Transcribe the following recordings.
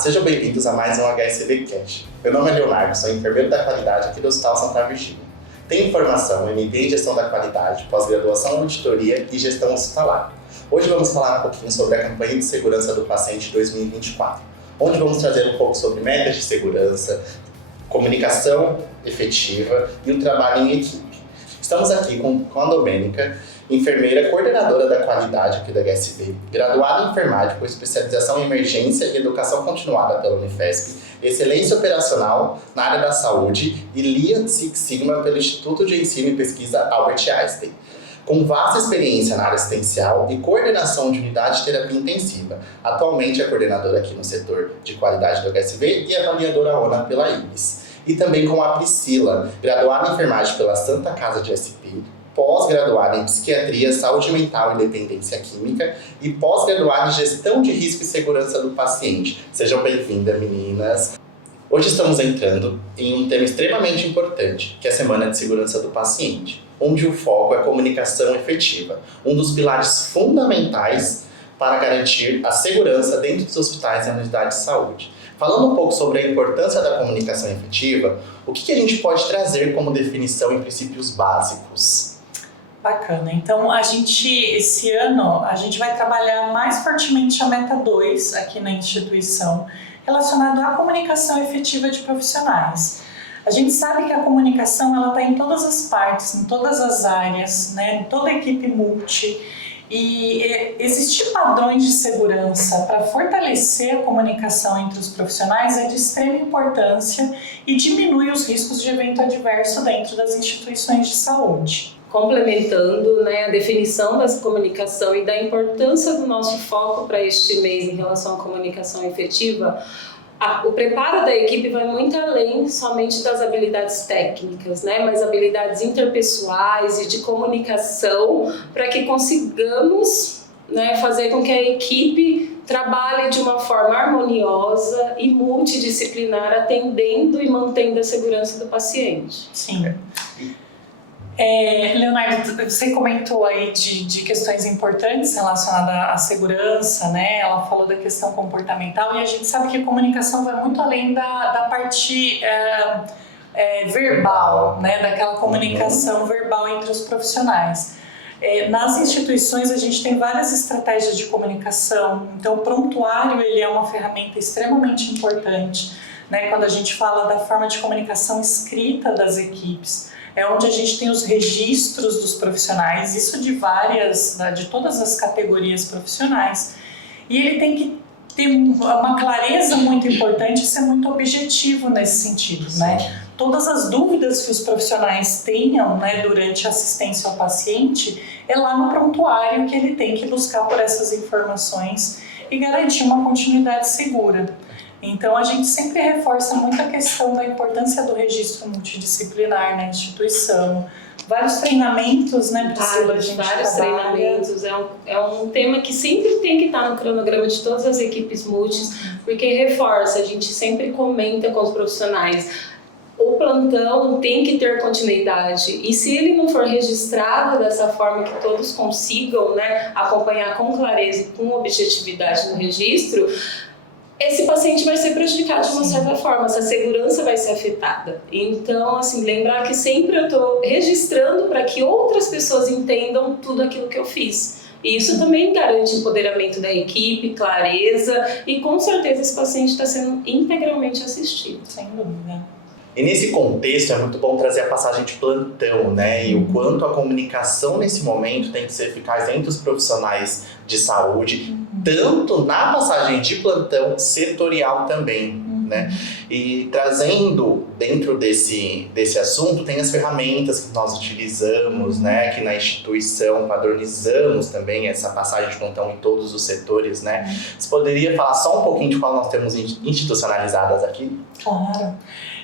sejam bem-vindos a mais um HSV Cash. Meu nome é Leonardo, sou enfermeiro da qualidade aqui do Hospital Santa Virgínia. Tenho formação MBA em Gestão da Qualidade, pós-graduação em Auditoria e Gestão Hospitalar. Hoje vamos falar um pouquinho sobre a campanha de segurança do paciente 2024, onde vamos trazer um pouco sobre metas de segurança, comunicação efetiva e o trabalho em equipe. Estamos aqui com a Domênica, enfermeira coordenadora da qualidade aqui da HSV, graduada em enfermagem com especialização em emergência e educação continuada pela Unifesp, excelência operacional na área da saúde e Lean Six Sigma pelo Instituto de Ensino e Pesquisa Albert Einstein. Com vasta experiência na área assistencial e coordenação de unidade de terapia intensiva. Atualmente é coordenadora aqui no setor de qualidade do HSV e avaliadora ONA pela IBS. E também com a Priscila, graduada em enfermagem pela Santa Casa de SP, pós-graduada em Psiquiatria, Saúde Mental e Dependência Química e pós-graduada em Gestão de Risco e Segurança do Paciente. Sejam bem-vindas, meninas! Hoje estamos entrando em um tema extremamente importante, que é a Semana de Segurança do Paciente, onde o foco é a comunicação efetiva, um dos pilares fundamentais para garantir a segurança dentro dos hospitais e unidades de saúde. Falando um pouco sobre a importância da comunicação efetiva, o que a gente pode trazer como definição em princípios básicos? Bacana. Então, esse ano, a gente vai trabalhar mais fortemente a Meta 2 aqui na instituição, relacionado à comunicação efetiva de profissionais. A gente sabe que a comunicação ela está em todas as partes, em todas as áreas, né, em toda a equipe multi, e existir padrões de segurança para fortalecer a comunicação entre os profissionais é de extrema importância e diminui os riscos de evento adverso dentro das instituições de saúde. Complementando, a definição dessa comunicação e da importância do nosso foco para este mês em relação à comunicação efetiva, o preparo da equipe vai muito além somente das habilidades técnicas, mas habilidades interpessoais e de comunicação para que consigamos fazer com que a equipe trabalhe de uma forma harmoniosa e multidisciplinar, atendendo e mantendo a segurança do paciente. Sim. Leonardo, você comentou aí de questões importantes relacionadas à segurança, Ela falou da questão comportamental e a gente sabe que a comunicação vai muito além da parte verbal, daquela comunicação verbal entre os profissionais. Nas instituições a gente tem várias estratégias de comunicação, então o prontuário ele é uma ferramenta extremamente importante, quando a gente fala da forma de comunicação escrita das equipes. É onde a gente tem os registros dos profissionais, isso de todas as categorias profissionais. E ele tem que ter uma clareza muito importante e ser muito objetivo nesse sentido, Todas as dúvidas que os profissionais tenham, durante a assistência ao paciente, é lá no prontuário que ele tem que buscar por essas informações e garantir uma continuidade segura. Então, a gente sempre reforça muito a questão da importância do registro multidisciplinar na instituição. Vários treinamentos, Priscila? Vários treinamentos. É um tema que sempre tem que estar no cronograma de todas as equipes multis, porque reforça, a gente sempre comenta com os profissionais. O plantão tem que ter continuidade e se ele não for registrado dessa forma que todos consigam acompanhar com clareza e com objetividade no registro, esse paciente vai ser prejudicado de uma certa forma, essa segurança vai ser afetada. Então, lembrar que sempre eu estou registrando para que outras pessoas entendam tudo aquilo que eu fiz. E isso também garante empoderamento da equipe, clareza e com certeza esse paciente está sendo integralmente assistido. Sem dúvida. E nesse contexto é muito bom trazer a passagem de plantão, E o quanto a comunicação nesse momento tem que ser eficaz entre os profissionais de saúde, tanto na passagem de plantão setorial também, E trazendo dentro desse assunto, tem as ferramentas que nós utilizamos, que na instituição padronizamos também essa passagem de plantão em todos os setores, Você poderia falar só um pouquinho de qual nós temos institucionalizadas aqui? Claro.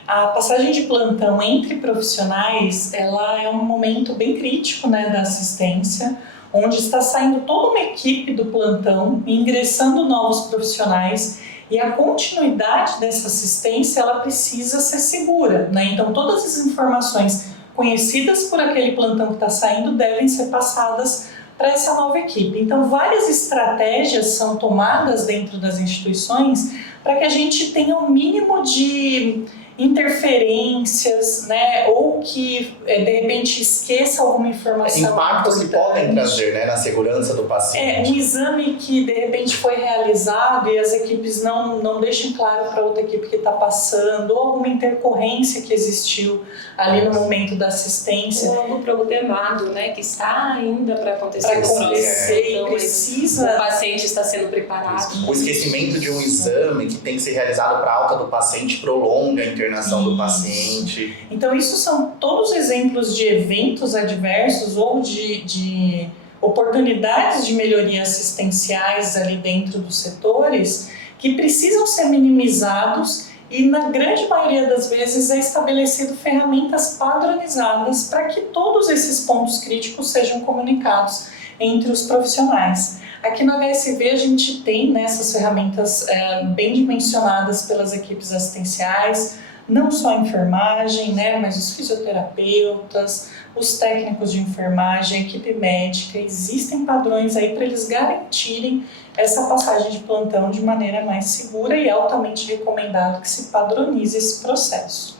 A passagem de plantão entre profissionais, ela é um momento bem crítico, da assistência, onde está saindo toda uma equipe do plantão, ingressando novos profissionais e a continuidade dessa assistência, ela precisa ser segura, Então, todas as informações conhecidas por aquele plantão que está saindo devem ser passadas para essa nova equipe. Então, várias estratégias são tomadas dentro das instituições para que a gente tenha o mínimo de interferências, né, ou que de repente esqueça alguma informação. Impactos que podem trazer, né, na segurança do paciente. Um exame que de repente foi realizado e as equipes não deixam claro para outra equipe que está passando, ou alguma intercorrência que existiu ali no momento da assistência. Ou algo programado, né, que está ainda para acontecer. E precisa. O paciente está sendo preparado. O esquecimento de um exame que tem que ser realizado para alta do paciente prolonga a internação do paciente. Então, isso são todos exemplos de eventos adversos ou de oportunidades de melhoria assistenciais ali dentro dos setores que precisam ser minimizados e, na grande maioria das vezes, é estabelecido ferramentas padronizadas para que todos esses pontos críticos sejam comunicados entre os profissionais. Aqui no HSV a gente tem, né, essas ferramentas bem dimensionadas pelas equipes assistenciais, não só a enfermagem, né, mas os fisioterapeutas, os técnicos de enfermagem, a equipe médica. Existem padrões aí para eles garantirem essa passagem de plantão de maneira mais segura e altamente recomendado que se padronize esse processo,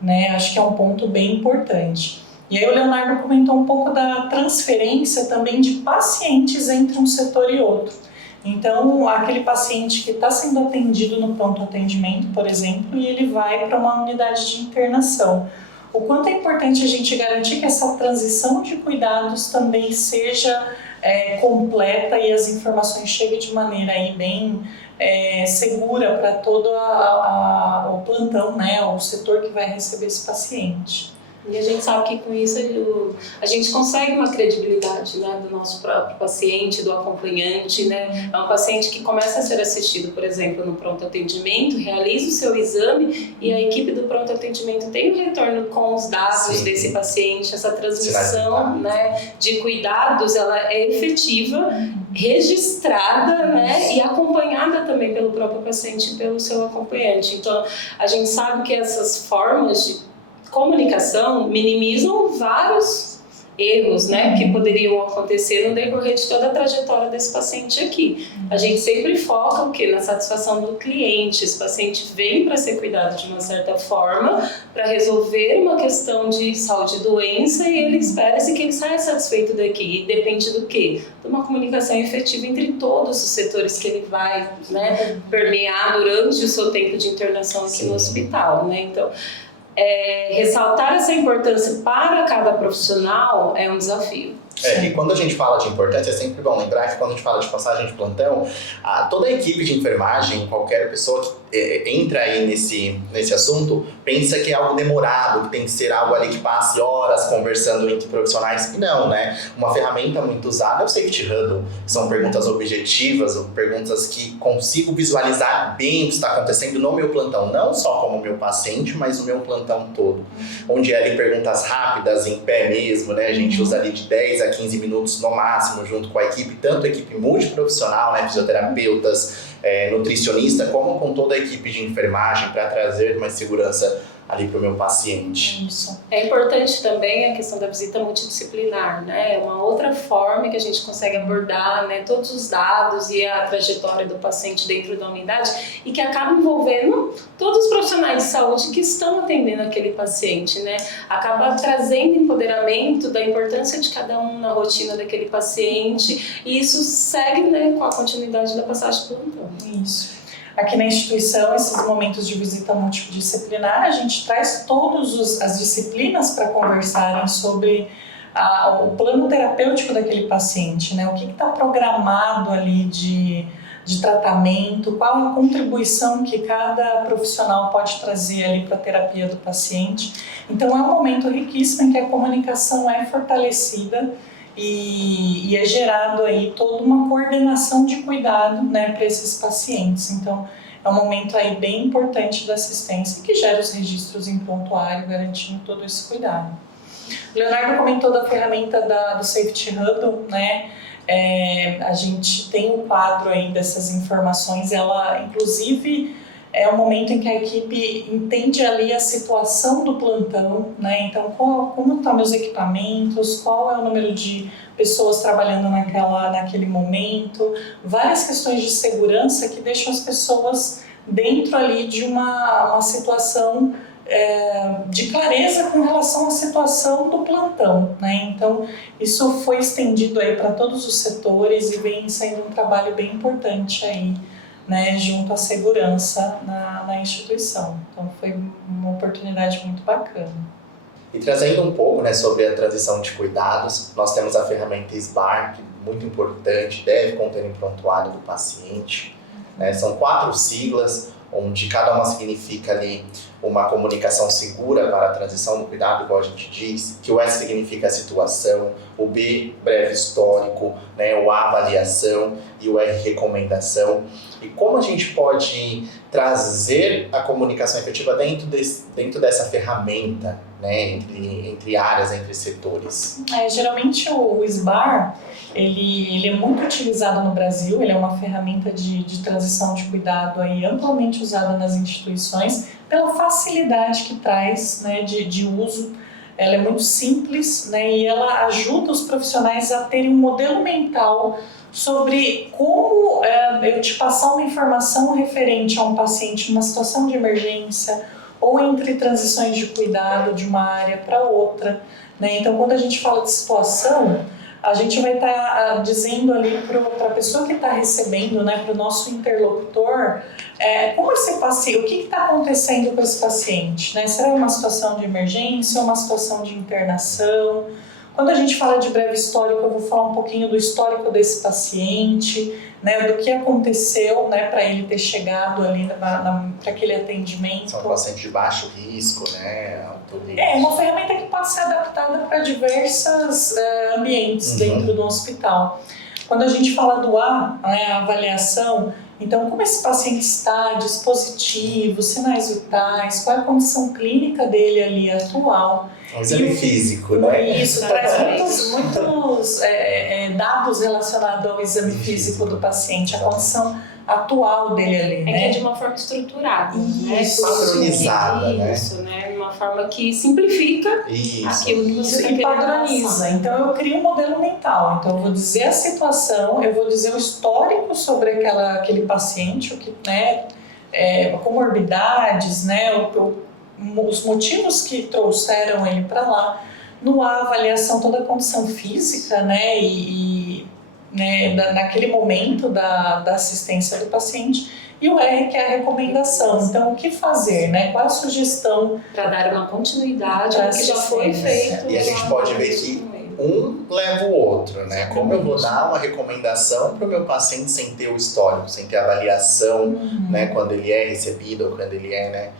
né? Acho que é um ponto bem importante. E aí o Leonardo comentou um pouco da transferência também de pacientes entre um setor e outro. Então, aquele paciente que está sendo atendido no pronto atendimento, por exemplo, e ele vai para uma unidade de internação. O quanto é importante a gente garantir que essa transição de cuidados também seja completa e as informações cheguem de maneira aí bem segura para todo o plantão, né, o setor que vai receber esse paciente. E a gente sabe que com isso a gente consegue uma credibilidade, né, do nosso próprio paciente, do acompanhante, né? É um paciente que começa a ser assistido, por exemplo, no pronto atendimento, realiza o seu exame e a equipe do pronto atendimento tem um retorno com os dados desse paciente. Essa transmissão, né, de cuidados, ela é efetiva, registrada, né, e acompanhada também pelo próprio paciente e pelo seu acompanhante. Então, a gente sabe que essas formas de comunicação minimizam vários erros, né, que poderiam acontecer no decorrer de toda a trajetória desse paciente aqui. A gente sempre foca o quê? Na satisfação do cliente. Esse paciente vem para ser cuidado de uma certa forma, para resolver uma questão de saúde e doença, e ele espera-se que ele saia satisfeito daqui. E depende do quê? De uma comunicação efetiva entre todos os setores que ele vai, né, permear durante o seu tempo de internação aqui no hospital, né? Então, ressaltar essa importância para cada profissional é um desafio. E quando a gente fala de importância, é sempre bom lembrar que quando a gente fala de passagem de plantão, toda a equipe de enfermagem, qualquer pessoa que entra aí nesse assunto, pensa que é algo demorado, que tem que ser algo ali que passe horas conversando entre profissionais. E não, né? Uma ferramenta muito usada é o Safety Huddle. São perguntas objetivas, perguntas que consigo visualizar bem o que está acontecendo no meu plantão, não só como meu paciente, mas o meu plantão todo. Onde é ali perguntas rápidas, em pé mesmo, né? A gente usa ali de 10 a 15 minutos no máximo, junto com a equipe, tanto a equipe multiprofissional, né, fisioterapeutas, nutricionista, como com toda a equipe de enfermagem, para trazer mais segurança ali para o meu paciente. Isso. É importante também a questão da visita multidisciplinar, né? É uma outra forma que a gente consegue abordar, né, todos os dados e a trajetória do paciente dentro da unidade e que acaba envolvendo todos os profissionais de saúde que estão atendendo aquele paciente, né? Acaba trazendo empoderamento da importância de cada um na rotina daquele paciente e isso segue, né, com a continuidade da passagem do plantão. Isso. Aqui na instituição, esses momentos de visita multidisciplinar, a gente traz todas as disciplinas para conversarem sobre o plano terapêutico daquele paciente, né? O que está programado ali de tratamento, qual a contribuição que cada profissional pode trazer ali para a terapia do paciente. Então é um momento riquíssimo em que a comunicação é fortalecida e é gerado aí toda uma coordenação de cuidado, né, para esses pacientes. Então é um momento aí bem importante da assistência que gera os registros em prontuário, garantindo todo esse cuidado. O Leonardo comentou da ferramenta do Safety Huddle, né? A gente tem um quadro aí dessas informações, ela inclusive é o momento em que a equipe entende ali a situação do plantão, né? Então, como estão meus equipamentos, qual é o número de pessoas trabalhando naquele momento, várias questões de segurança que deixam as pessoas dentro ali de uma situação de clareza com relação à situação do plantão, né? Então isso foi estendido aí para todos os setores e vem sendo um trabalho bem importante aí, né, junto à segurança na instituição. Então foi uma oportunidade muito bacana. E trazendo um pouco, né, sobre a transição de cuidados, nós temos a ferramenta SBAR, que é muito importante, deve conter um prontuário do paciente. Né? São 4 siglas, onde cada uma significa ali uma comunicação segura para a transição do cuidado, igual a gente diz, que o S significa a situação, o B, breve histórico, né, o A, avaliação e o R, recomendação. E como a gente pode trazer a comunicação efetiva dentro dessa ferramenta, né, entre áreas, entre setores? Geralmente o SBAR, ele é muito utilizado no Brasil, ele é uma ferramenta de transição de cuidado aí, amplamente usada nas instituições, pela facilidade que traz, né, de uso. Ela é muito simples, né, e ela ajuda os profissionais a terem um modelo mental sobre como eu te passar uma informação referente a um paciente numa situação de emergência ou entre transições de cuidado de uma área para outra, né? Então, quando a gente fala de situação, a gente vai estar dizendo ali para a pessoa que está recebendo, né, para o nosso interlocutor, como esse paciente, o que está acontecendo com esse paciente, né? Será uma situação de emergência ou uma situação de internação? Quando a gente fala de breve histórico, eu vou falar um pouquinho do histórico desse paciente, né, do que aconteceu, né, para ele ter chegado ali para aquele atendimento. São pacientes de baixo risco, né? É uma ferramenta que pode ser adaptada para diversos ambientes dentro do hospital. Quando a gente fala do A, né, a avaliação, então como esse paciente está, dispositivo, sinais vitais, qual é a condição clínica dele ali atual. Um exame físico, né? Isso, traz muitos dados relacionados ao exame físico do paciente, a condição atual dele ali, né? Que é de uma forma estruturada, né? Padronizada, né? Isso, né? De uma forma que simplifica aquilo que você e padroniza. Então eu crio um modelo mental. Então eu vou dizer a situação, eu vou dizer o histórico sobre aquele paciente, o que, né, comorbidades, né, os motivos que trouxeram ele para lá. No A, avaliação toda a condição física, né, né, naquele momento da assistência do paciente. E o R, que é a recomendação. Então, o que fazer, né? Qual a sugestão? Para dar uma continuidade ao que já foi feito. E a gente pode ver que um leva o outro, né? Como eu vou dar uma recomendação para o meu paciente sem ter o histórico, sem ter a avaliação, né? Quando ele é recebido ou quando ele é, né,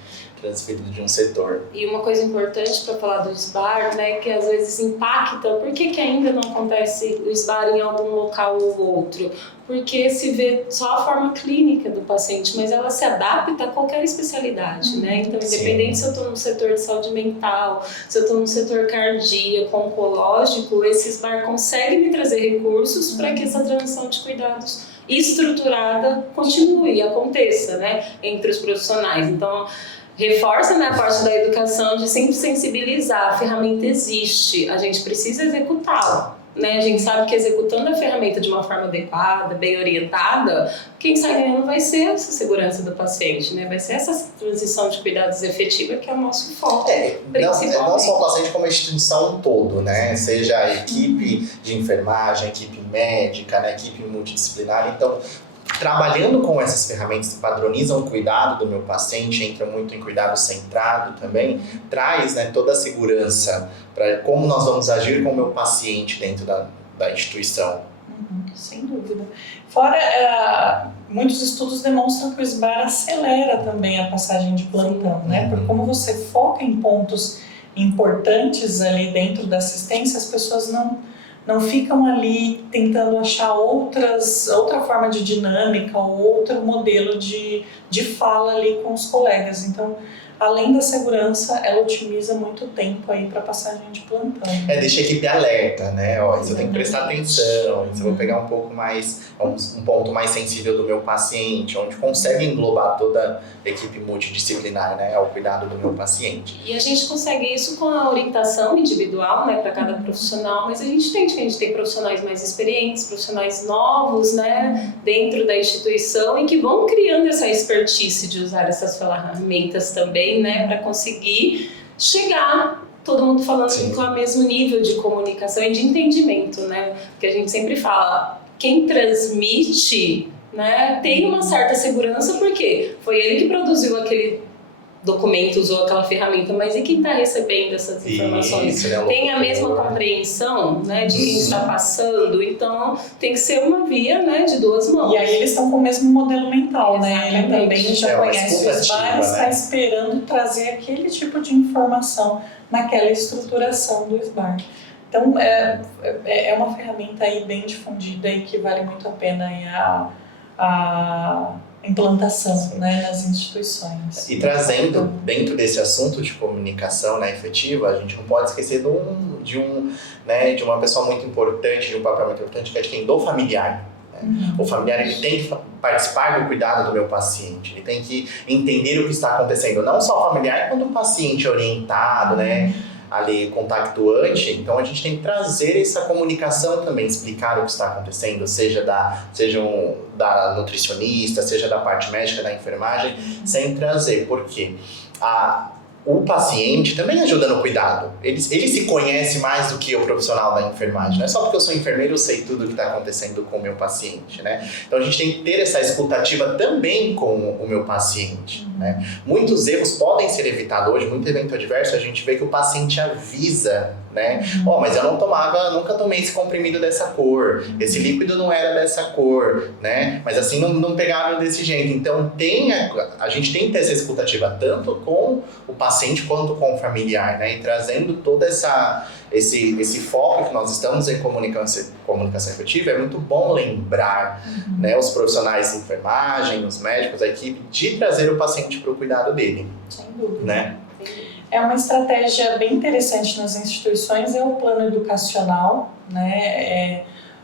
transferido de um setor. E uma coisa importante para falar do SBAR, né, que às vezes impacta, por que ainda não acontece o SBAR em algum local ou outro? Porque se vê só a forma clínica do paciente, mas ela se adapta a qualquer especialidade, né? Então, independente se eu estou no setor de saúde mental, se eu estou no setor cardíaco, oncológico, esse SBAR consegue me trazer recursos para que essa transição de cuidados estruturada continue, aconteça, né, entre os profissionais. Então, reforça, né, a parte da educação de sempre sensibilizar. A ferramenta existe, a gente precisa executá-la, né? A gente sabe que executando a ferramenta de uma forma adequada, bem orientada, quem sai ganhando vai ser essa segurança do paciente, né? Vai ser essa transição de cuidados efetiva que é o nosso foco, principalmente. Não só o paciente, como a instituição todo, né? Seja a equipe de enfermagem, a equipe médica, né, a equipe multidisciplinar. Então, trabalhando com essas ferramentas que padronizam o cuidado do meu paciente, entra muito em cuidado centrado também, traz, né, toda a segurança para como nós vamos agir com o meu paciente dentro da instituição. Sem dúvida. Fora, muitos estudos demonstram que o SBAR acelera também a passagem de plantão, né? Porque como você foca em pontos importantes ali dentro da assistência, as pessoas não ficam ali tentando achar outra forma de dinâmica ou outro modelo de fala ali com os colegas. Então, além da segurança, ela otimiza muito tempo aí para passagem de plantão. Deixa a equipe alerta, né? Ó, isso eu tenho que prestar atenção, isso eu vou pegar um pouco mais, um ponto mais sensível do meu paciente, onde consegue englobar toda a equipe multidisciplinar, né? Ao cuidado do meu paciente. E a gente consegue isso com a orientação individual, né? Para cada profissional, mas a gente tem profissionais mais experientes, profissionais novos, né? Dentro da instituição e que vão criando essa expertise de usar essas ferramentas também, né, para conseguir chegar todo mundo falando com o mesmo nível de comunicação e de entendimento, né? Porque a gente sempre fala, quem transmite, né, tem uma certa segurança porque foi ele que produziu aquele documento, usou aquela ferramenta, mas e quem está recebendo essas informações? Tem a mesma compreensão, né, de quem está passando, então tem que ser uma via, né, de duas mãos. E aí eles estão com o mesmo modelo mental, né? Ele também já conhece o SBAR, está esperando trazer aquele tipo de informação naquela estruturação do SBAR. Então é uma ferramenta aí bem difundida e que vale muito a pena aí a implantação, né, nas instituições. E trazendo dentro desse assunto de comunicação, né, efetiva, a gente não pode esquecer de uma pessoa muito importante, de um papel muito importante, que é de quem? Do familiar. Né? O familiar ele tem que participar do cuidado do meu paciente, ele tem que entender o que está acontecendo, não só o familiar, quanto o paciente orientado, né, ali compactuante. Então a gente tem que trazer essa comunicação também, explicar o que está acontecendo, seja da nutricionista, seja da parte médica, da enfermagem, sem trazer, porque o paciente também ajuda no cuidado. Ele se conhece mais do que o profissional da enfermagem. Não é só porque eu sou enfermeiro eu sei tudo o que está acontecendo com o meu paciente, né? Então a gente tem que ter essa escutativa também com o meu paciente, né? Muitos erros podem ser evitados hoje, muito evento adverso, a gente vê que o paciente avisa, né? Mas eu nunca tomei esse comprimido dessa cor, esse líquido não era dessa cor, né? Mas assim não pegaram desse jeito. Então a gente tem que ter essa escutativa tanto com o paciente quanto com o familiar, né? E trazendo todo esse foco que nós estamos em comunicação efetiva, é muito bom lembrar, né, os profissionais de enfermagem, os médicos, a equipe, de trazer o paciente para o cuidado dele. Sem dúvida. Né? É uma estratégia bem interessante nas instituições, é o plano educacional, né,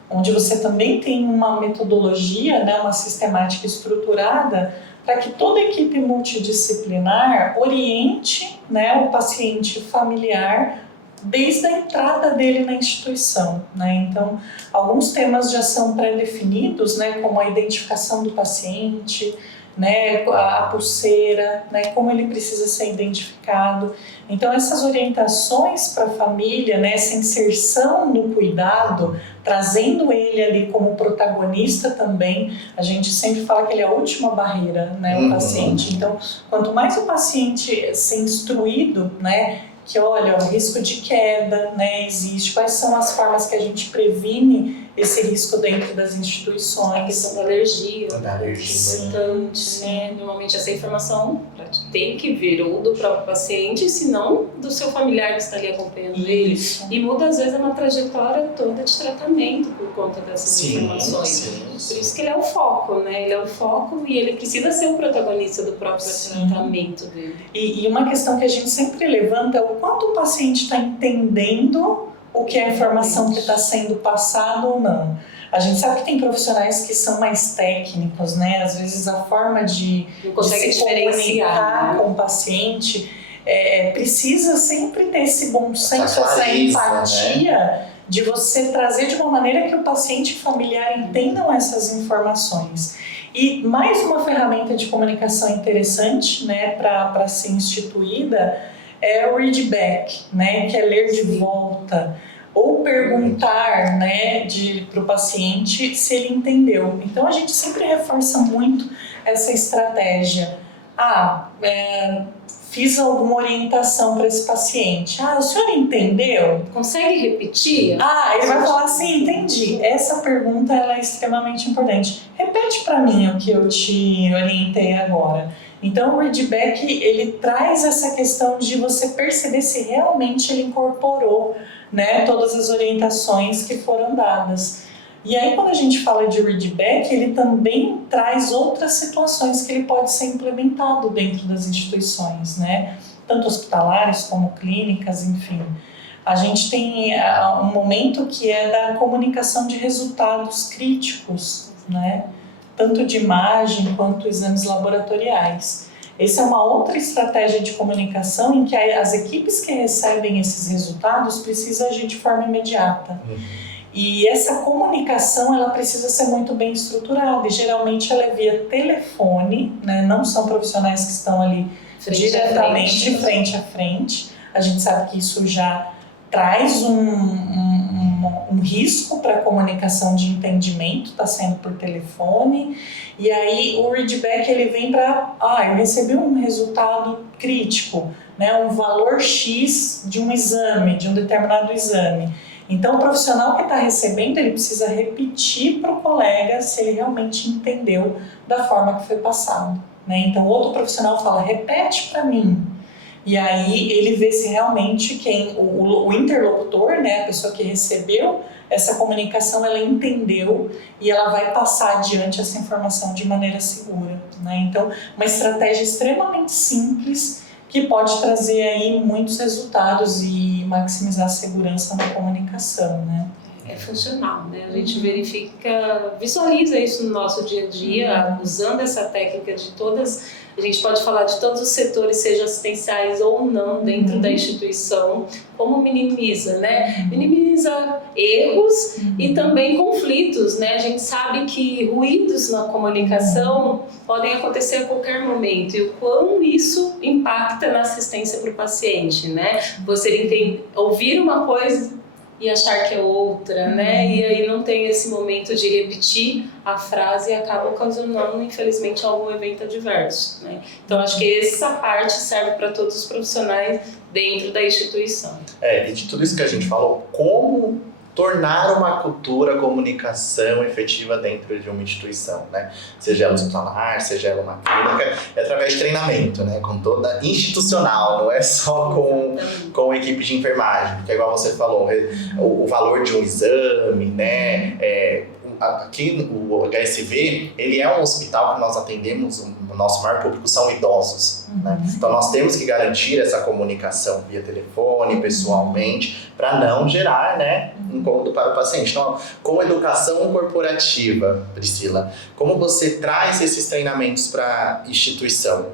onde você também tem uma metodologia, né, uma sistemática estruturada para que toda equipe multidisciplinar oriente, né, o paciente familiar desde a entrada dele na instituição, né? Então, alguns temas já são pré-definidos, né, como a identificação do paciente, né, a pulseira, né, como ele precisa ser identificado. Então, essas orientações para a família, né, essa inserção no cuidado, trazendo ele ali como protagonista também, a gente sempre fala que ele é a última barreira, né, o paciente. Então, quanto mais o paciente ser instruído, né, que olha, o risco de queda, né, existe, quais são as formas que a gente previne esse risco dentro das instituições. A questão da alergia, é importante, né? Normalmente essa informação tem que vir ou do próprio paciente, se não do seu familiar que está ali acompanhando ele. E muda às vezes uma trajetória toda de tratamento por conta dessas informações. Por isso que ele é o foco, né? Ele é o foco e ele precisa ser o protagonista do próprio tratamento dele. E uma questão que a gente sempre levanta é o quanto o paciente está entendendo o que é a informação que está sendo passada ou não. A gente sabe que tem profissionais que são mais técnicos, né? Às vezes a forma de se comunicar, né, com o paciente precisa sempre ter esse bom senso, essa empatia, né, de você trazer de uma maneira que o paciente e o familiar entendam essas informações. E mais uma ferramenta de comunicação interessante, né, para ser instituída é o readback, né, que é ler de volta, ou perguntar, né, para o paciente se ele entendeu. Então a gente sempre reforça muito essa estratégia. Fiz alguma orientação para esse paciente. O senhor entendeu? Consegue repetir? Ele vai falar assim, entendi. Essa pergunta ela é extremamente importante. Repete para mim o que eu te orientei agora. Então o readback ele traz essa questão de você perceber se realmente ele incorporou, né, todas as orientações que foram dadas. E aí, quando a gente fala de readback, ele também traz outras situações que ele pode ser implementado dentro das instituições, né? Tanto hospitalares como clínicas, enfim. A gente tem um momento que é da comunicação de resultados críticos, né? Tanto de imagem quanto exames laboratoriais. Essa é uma outra estratégia de comunicação em que as equipes que recebem esses resultados precisam agir de forma imediata. E essa comunicação, ela precisa ser muito bem estruturada, e geralmente ela é via telefone, né? Não são profissionais que estão ali diretamente frente a frente. A gente sabe que isso já traz um risco para a comunicação de entendimento, está sendo por telefone. E aí o readback, ele vem para, eu recebi um resultado crítico, né? Um valor X de um exame, de um determinado exame. Então, o profissional que está recebendo, ele precisa repetir para o colega se ele realmente entendeu da forma que foi passado, né? Então, outro profissional fala, repete para mim. E aí, ele vê se realmente o interlocutor, né, a pessoa que recebeu essa comunicação, ela entendeu e ela vai passar adiante essa informação de maneira segura, né? Então, uma estratégia extremamente simples que pode trazer aí muitos resultados e maximizar a segurança na comunicação, né? É funcional, né? A gente visualiza isso no nosso dia a dia, usando essa técnica de todas, a gente pode falar de todos os setores, sejam assistenciais ou não, dentro da instituição, como minimiza, né? Minimiza erros e também conflitos, né? A gente sabe que ruídos na comunicação podem acontecer a qualquer momento e o quão isso impacta na assistência para o paciente, né? Você ouvir uma coisa e achar que é outra, né? E aí não tem esse momento de repetir a frase e acaba ocasionando, infelizmente, algum evento adverso, né? Então, acho que essa parte serve para todos os profissionais dentro da instituição. E de tudo isso que a gente falou, como tornar uma cultura, comunicação efetiva dentro de uma instituição, né? Seja ela hospitalar, seja ela uma clínica, é através de treinamento, né? Com toda institucional, não é só com equipe de enfermagem, porque igual você falou, o valor de um exame, né? Aqui o HSV, ele é um hospital que nós atendemos, o nosso maior público são idosos, né? Então nós temos que garantir essa comunicação via telefone, pessoalmente, para não gerar, né, incômodo para o paciente. Então, com educação corporativa, Priscila, como você traz esses treinamentos para a instituição?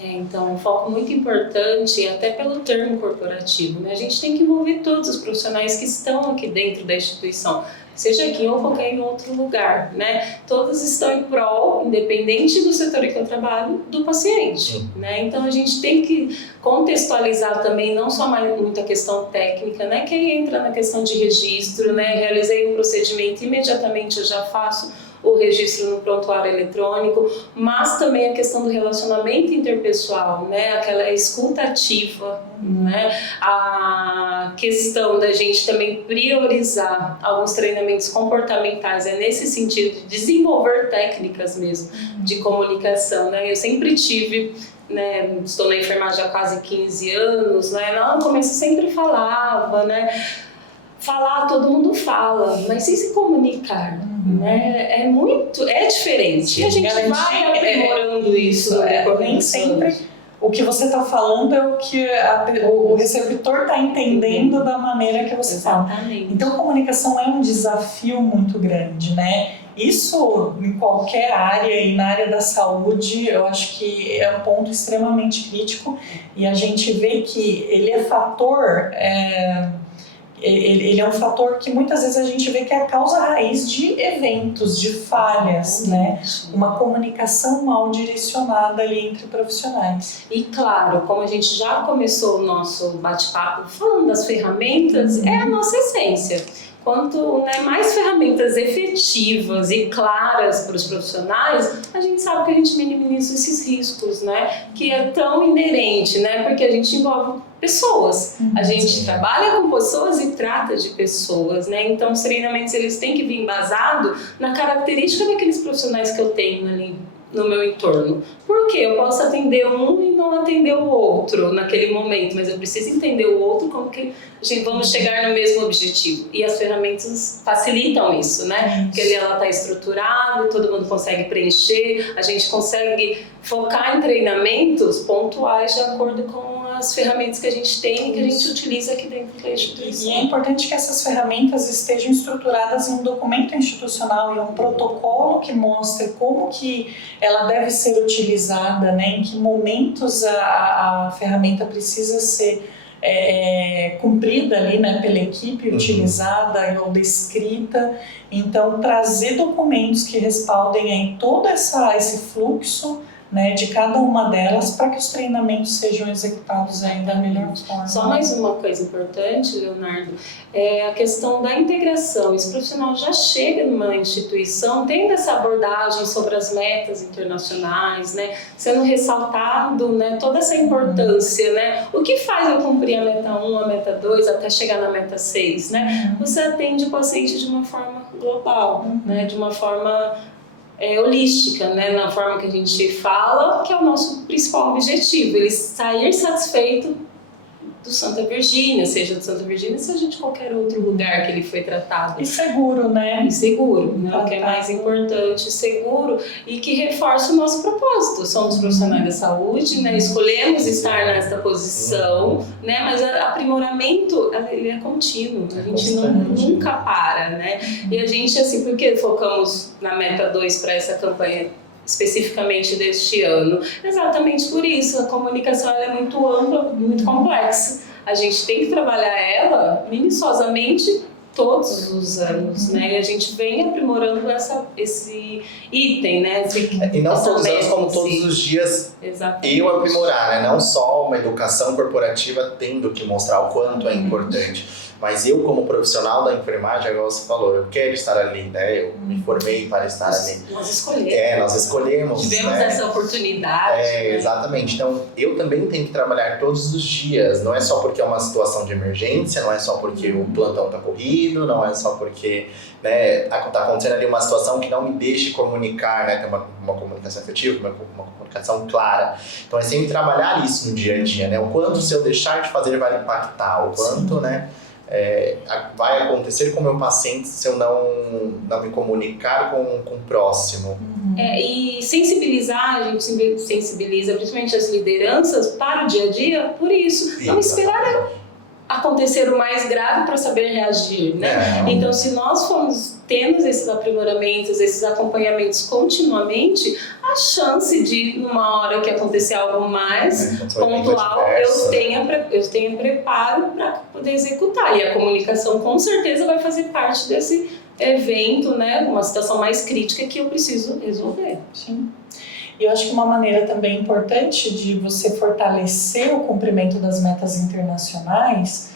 Então, um foco muito importante, até pelo termo corporativo, né? A gente tem que envolver todos os profissionais que estão aqui dentro da instituição, seja aqui ou qualquer outro lugar, né? Todos estão em prol, independente do setor em que eu trabalho, do paciente, né? Então, a gente tem que contextualizar também, não só muita questão técnica, né? Que aí entra na questão de registro, né? Realizei um procedimento, imediatamente eu já faço o registro no prontuário eletrônico, mas também a questão do relacionamento interpessoal, né? Aquela escuta ativa, né? A questão da gente também priorizar alguns treinamentos comportamentais, é nesse sentido de desenvolver técnicas mesmo de comunicação, né? Eu sempre tive, né, estou na enfermagem há quase 15 anos, né? No começo eu sempre falava, né? Falar, todo mundo fala, mas sem se comunicar, né? É diferente. E a gente vai aprimorando isso. Nem sempre o que você está falando é o que o receptor está entendendo da maneira que você fala. Então, comunicação é um desafio muito grande, né? Isso em qualquer área, e na área da saúde, eu acho que é um ponto extremamente crítico, e a gente vê que ele é fator... Ele é um fator que muitas vezes a gente vê que é a causa raiz de eventos, de falhas, né? Uma comunicação mal direcionada ali entre profissionais. E claro, como a gente já começou o nosso bate-papo falando das ferramentas, é a nossa essência. Quanto mais ferramentas efetivas e claras para os profissionais, a gente sabe que a gente minimiza esses riscos, né? Que é tão inerente, né? Porque a gente envolve pessoas. A gente trabalha com pessoas e trata de pessoas, né? Então, os treinamentos, eles têm que vir embasado na característica daqueles profissionais que eu tenho ali no meu entorno. Porque eu posso atender um e não atender o outro naquele momento, mas eu preciso entender o outro, como que a gente vamos chegar no mesmo objetivo. E as ferramentas facilitam isso, né? Porque ela está estruturada, todo mundo consegue preencher, a gente consegue focar em treinamentos pontuais de acordo com as ferramentas que a gente tem e que a gente utiliza aqui dentro da instituição. E é importante que essas ferramentas estejam estruturadas em um documento institucional e um protocolo que mostre como que ela deve ser utilizada, né? Em que momentos a ferramenta precisa ser cumprida ali, né, pela equipe utilizada ou descrita. Então, trazer documentos que respaldem aí todo esse fluxo, né, de cada uma delas, para que os treinamentos sejam executados ainda da melhor forma. Só mais uma coisa importante, Leonardo, é a questão da integração. Esse profissional já chega numa instituição tendo essa abordagem sobre as metas internacionais, né, sendo ressaltado, né, toda essa importância, né, o que faz eu cumprir a meta 1, a meta 2, até chegar na meta 6, né? Você atende o paciente de uma forma global, né, de uma forma holística, né, na forma que a gente fala, que é o nosso principal objetivo, ele sair satisfeito do Santa Virgínia, seja do Santa Virgínia, seja de qualquer outro lugar que ele foi tratado. E seguro, né? E seguro, né? O que é mais importante, seguro, e que reforça o nosso propósito. Somos profissionais da saúde, né? Escolhemos estar nesta posição, né? Mas o aprimoramento, ele é contínuo, a gente nunca para, né? E a gente, assim, por que focamos na meta 2 para essa campanha especificamente deste ano? Exatamente por isso, a comunicação ela é muito ampla, muito complexa. A gente tem que trabalhar ela minuciosamente todos os anos, né? E a gente vem aprimorando esse item, né? E não todos os anos, como todos os dias. Exatamente. Eu aprimorar, né? Não só uma educação corporativa tendo que mostrar o quanto é importante, mas eu, como profissional da enfermagem, agora você falou, eu quero estar ali, né? Eu me formei para estar ali. Nós escolhemos. Nós escolhemos. Tivemos né? essa oportunidade. Né? Exatamente. Então, eu também tenho que trabalhar todos os dias. Não é só porque é uma situação de emergência, não é só porque o plantão está corrido, não é só porque está acontecendo ali uma situação que não me deixe comunicar, né? Ter uma comunicação efetiva, uma comunicação clara. Então, é sempre trabalhar isso no dia a dia, né? O quanto se eu deixar de fazer vai impactar, o quanto, né? Vai acontecer com o meu paciente se eu não me comunicar com o próximo. E sensibilizar, a gente sensibiliza principalmente as lideranças para o dia a dia por isso. Não esperar acontecer o mais grave para saber reagir, né? Então, se nós formos tendo esses aprimoramentos, esses acompanhamentos continuamente, a chance de, numa hora que acontecer algo mais pontual, eu tenha preparo para poder executar. E a comunicação, com certeza, vai fazer parte desse evento, né? Uma situação mais crítica que eu preciso resolver. Sim. E eu acho que uma maneira também importante de você fortalecer o cumprimento das metas internacionais,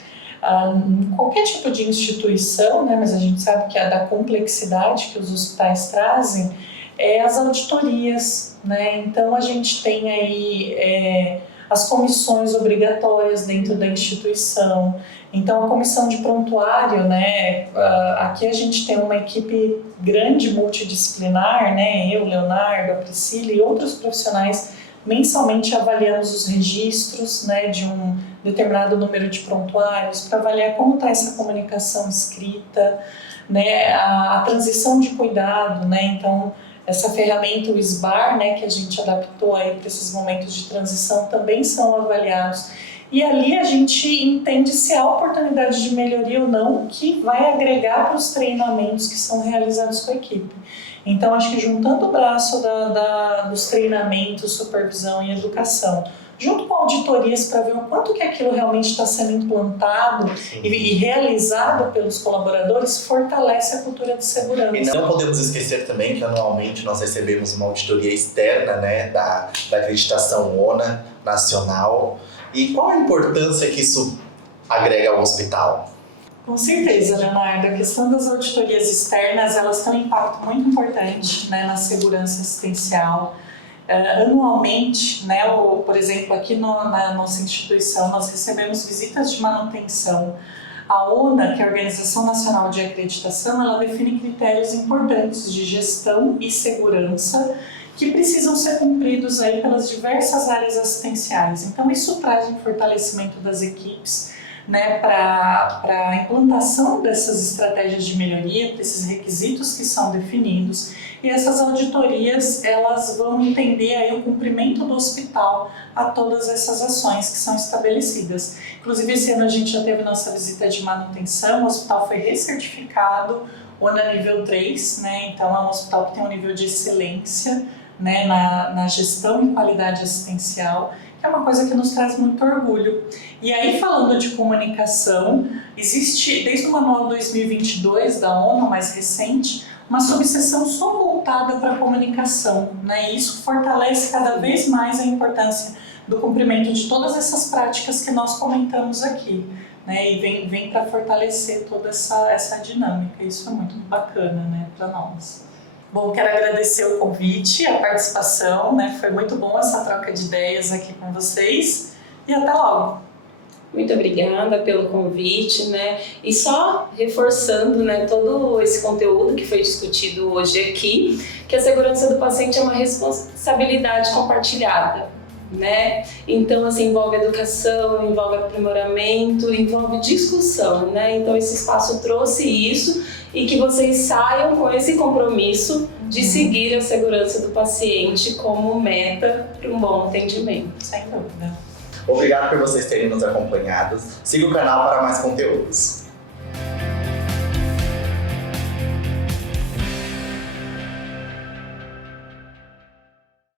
qualquer tipo de instituição, né, mas a gente sabe que é da complexidade que os hospitais trazem, as auditorias, né? Então a gente tem aí as comissões obrigatórias dentro da instituição. Então a comissão de prontuário, né? Aqui a gente tem uma equipe grande, multidisciplinar, né? Eu, Leonardo, a Priscila e outros profissionais mensalmente avaliamos os registros, né, de um determinado número de prontuários para avaliar como está essa comunicação escrita, né? A transição de cuidado, né? Então essa ferramenta, o SBAR, né, que a gente adaptou aí para esses momentos de transição, também são avaliados. E ali a gente entende se há oportunidade de melhoria ou não, que vai agregar para os treinamentos que são realizados com a equipe. Então, acho que juntando o braço dos treinamentos, supervisão e educação, junto com auditorias para ver o quanto que aquilo realmente está sendo implantado e realizado pelos colaboradores, fortalece a cultura de segurança. E não podemos esquecer também que anualmente nós recebemos uma auditoria externa, né, da acreditação ONA nacional. E qual a importância que isso agrega ao hospital? Com certeza, Leonardo. A questão das auditorias externas, elas têm um impacto muito importante, né, na segurança assistencial. Anualmente, né, por exemplo, aqui na nossa instituição, nós recebemos visitas de manutenção. A ONA, que é a Organização Nacional de Acreditação, ela define critérios importantes de gestão e segurança que precisam ser cumpridos aí pelas diversas áreas assistenciais. Então isso traz um fortalecimento das equipes, né, para a implantação dessas estratégias de melhoria, desses requisitos que são definidos, e essas auditorias elas vão entender aí o cumprimento do hospital a todas essas ações que são estabelecidas. Inclusive esse ano a gente já teve nossa visita de manutenção, o hospital foi recertificado, o ANA nível 3, né, então é um hospital que tem um nível de excelência, né, na gestão e qualidade assistencial, que é uma coisa que nos traz muito orgulho. E aí, falando de comunicação, existe, desde o Manual 2022 da ONU, mais recente, uma subseção só voltada para a comunicação, né? E isso fortalece cada vez mais a importância do cumprimento de todas essas práticas que nós comentamos aqui, né? E vem para fortalecer toda essa dinâmica. Isso é muito bacana, né, para nós. Bom, quero agradecer o convite, a participação, né? Foi muito bom essa troca de ideias aqui com vocês e até logo! Muito obrigada pelo convite, né? E só reforçando, né, todo esse conteúdo que foi discutido hoje aqui, que a segurança do paciente é uma responsabilidade compartilhada, né? Então, assim, envolve educação, envolve aprimoramento, envolve discussão, né? Então, esse espaço trouxe isso e que vocês saiam com esse compromisso de seguir a segurança do paciente como meta para um bom atendimento. Sem dúvida. Obrigado por vocês terem nos acompanhado. Siga o canal para mais conteúdos.